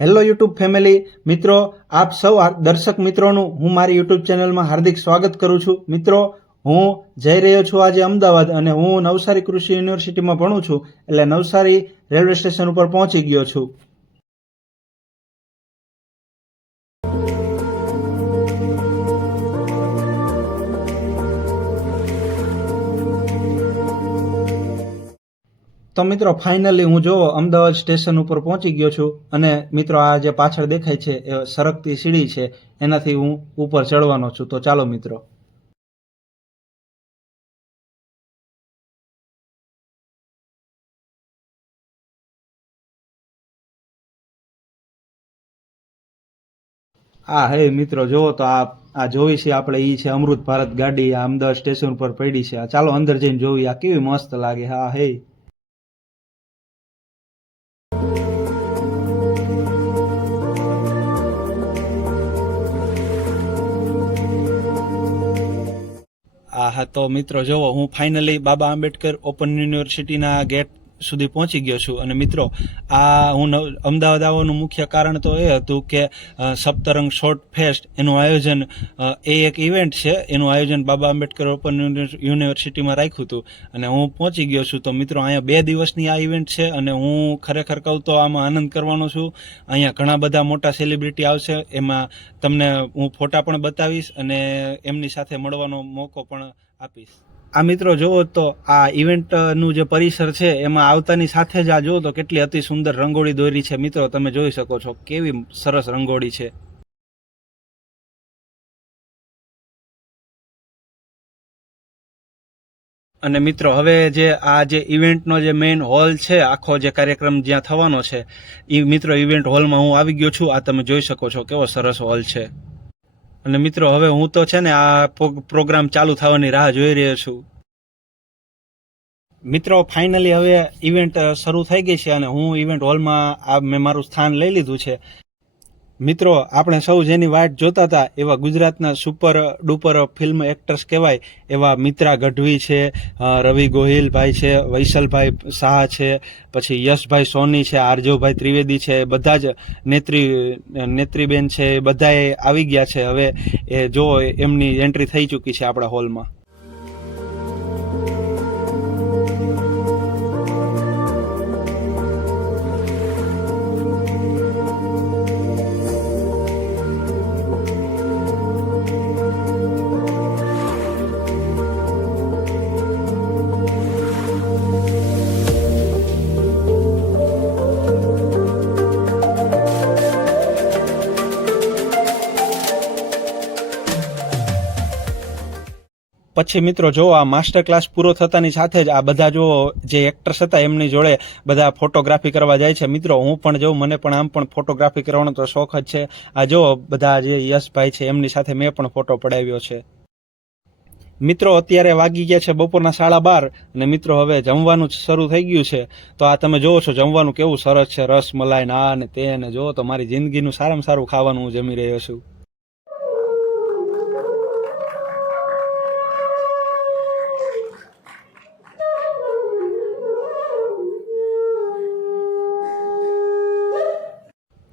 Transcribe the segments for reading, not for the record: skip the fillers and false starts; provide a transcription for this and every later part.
Hello YouTube family મિત્રો, આપ સૌ દર્શક મિત્રોનું હું મારી યુટ્યુબ ચેનલમાં હાર્દિક સ્વાગત કરું છું। મિત્રો, હું જઈ રહ્યો છું આજે અમદાવાદ અને હું નવસારી કૃષિ યુનિવર્સિટીમાં ભણું છું, એટલે નવસારી રેલવે સ્ટેશન ઉપર પહોંચી ગયો છું। તો મિત્રો ફાઇનલી હું જો અમદાવાદ સ્ટેશન ઉપર પહોંચી ગયો છું અને મિત્રો આ જે પાછળ દેખાય છે એ સરકતી સીડી છે, એનાથી હું ઉપર ચડવાનો છું। તો ચાલો મિત્રો। હે મિત્રો જુઓ તો આ જોઈ છે આપણે, ઈ છે અમૃત ભારત ગાડી, આ અમદાવાદ સ્ટેશન ઉપર પડી છે। ચાલો અંદર જઈને જોવી આ કેવી મસ્ત લાગે। હે તો મિત્રો જુઓ, હું ફાઇનલી બાબા આંબેડકર ઓપન યુનિવર્સિટીના ગેટ સુધી પહોંચી ગયો છું। અને મિત્રો હું અમદાવાદ આવવાનું મુખ્ય કારણ તો એ હતું કે સપ્તરંગ શોર્ટ ફેસ્ટ એનું આયોજન, એ એક ઇવેન્ટ છે, એનું આયોજન બાબા આંબેડકર ઓપન યુનિવર્સિટીમાં રાખ્યું હતું અને હું પહોંચી ગયો છું। તો મિત્રો અહીંયા 2 દિવસની આ ઇવેન્ટ છે અને હું ખરેખર કહું તો આમાં આનંદ કરવાનો છું। અહીંયા ઘણા બધા મોટા સેલિબ્રિટી આવશે, એમાં તમને હું ફોટા પણ બતાવીશ અને એમની સાથે મળવાનો મોકો પણ આપીશ। આ મિત્રો જુઓ તો આ ઇવેન્ટનું જે પરિસર છે એમાં આવતાની સાથે જ આ જુઓ તો કેટલી અતિ સુંદર રંગોળી દોરી છે। મિત્રો તમે જોઈ શકો છો કેવી સરસ રંગોળી છે। અને મિત્રો હવે જે ઇવેન્ટનો જે મેઇન હોલ છે, આખો જે કાર્યક્રમ જ્યાં થવાનો છે એ મિત્રો ઇવેન્ટ હોલમાં હું આવી ગયો છું। આ તમે જોઈ શકો છો કેવો સરસ હોલ છે। અને મિત્રો હવે હું તો છે ને આ પ્રોગ્રામ ચાલુ થવાની રાહ જોઈ રહ્યો છું। મિત્રો ફાઇનલી હવે ઇવેન્ટ શરૂ થઈ ગઈ છે અને હું ઇવેન્ટ હોલમાં મેં મારું સ્થાન લઈ લીધું છે। મિત્રો આપણે સૌ જેની વાટ જોતા હતા એવા ગુજરાતના સુપર ડુપર ફિલ્મ એક્ટર્સ કહેવાય એવા મિત્રા ગઢવી છે, રવિ ગોહિલભાઈ છે, વૈસલભાઈ શાહ છે, પછી યશભાઈ સોની છે, આરજવભાઈ ત્રિવેદી છે, બધા જ નેત્રીબેન છે, બધાએ આવી ગયા છે। હવે એ જો એમની એન્ટ્રી થઈ ચૂકી છે આપણા હોલમાં। પછી મિત્રો જો આ માસ્ટર ક્લાસ પૂરો થતાની સાથે જ આ બધા જો જે એક્ટર્સ હતા એમની જોડે બધા ફોટોગ્રાફી કરવા જાય છે। મિત્રો હું પણ જોઉં, મને પણ આમ પણ ફોટોગ્રાફી કરવાનો તો શોખ જ છે। આ જો બધા જે યશભાઈ છે એમની સાથે મેં પણ ફોટો પડાવ્યો છે। મિત્રો અત્યારે વાગી ગયા છે બપોરના 12:30 અને મિત્રો હવે જમવાનું શરૂ થઈ ગયું છે। તો આ તમે જોવો છો જમવાનું કેવું સરસ છે, રસ મલાઈ ના ને તે ને જો તો મારી જિંદગીનું સારામાં સારું ખાવાનું હું જમી રહ્યો છું।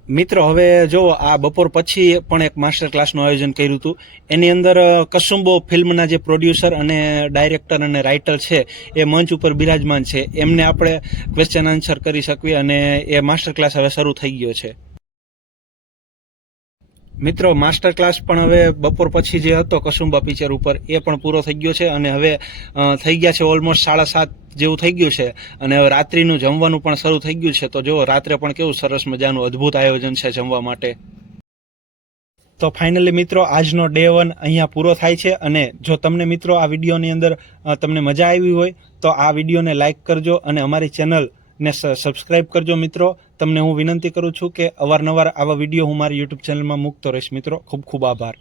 મિત્રો હવે જો આ બપોર પછી પણ એક માસ્ટર ક્લાસનું આયોજન કર્યું હતું। એની અંદર કસુંબો ફિલ્મના જે પ્રોડ્યુસર અને ડાયરેક્ટર અને રાઇટર છે એ મંચ ઉપર બિરાજમાન છે, એમને આપણે ક્વેશ્ચન આન્સર કરી શકીએ અને એ માસ્ટર ક્લાસ હવે શરૂ થઈ ગયો છે। મિત્રો માસ્ટર ક્લાસ પણ હવે બપોર પછી જે હતો કસુંબા પિક્ચર ઉપર એ પણ પૂરો થઈ ગયો છે અને હવે થઈ ગયા છે ઓલમોસ્ટ 7:30 જેવું થઈ ગયું છે અને હવે રાત્રિનું જમવાનું પણ શરૂ થઈ ગયું છે। તો જો રાત્રે પણ કેવું સરસ મજાનું અદ્ભુત આયોજન છે જમવા માટે। તો ફાઇનલી મિત્રો આજનો ડે 1 અહીંયા પૂરો થાય છે અને જો તમને મિત્રો આ વિડીયોની અંદર તમને મજા આવી હોય તો આ વિડીયોને લાઇક કરજો અને અમારી ચેનલ ને સબસ્ક્રાઇબ કરજો। મિત્રો તમને હું વિનંતી કરું છું કે અવારનવાર આવા વિડીયો હું મારી યુટ્યુબ ચેનલમાં મૂકતો રહીશ। મિત્રો ખૂબ ખૂબ આભાર।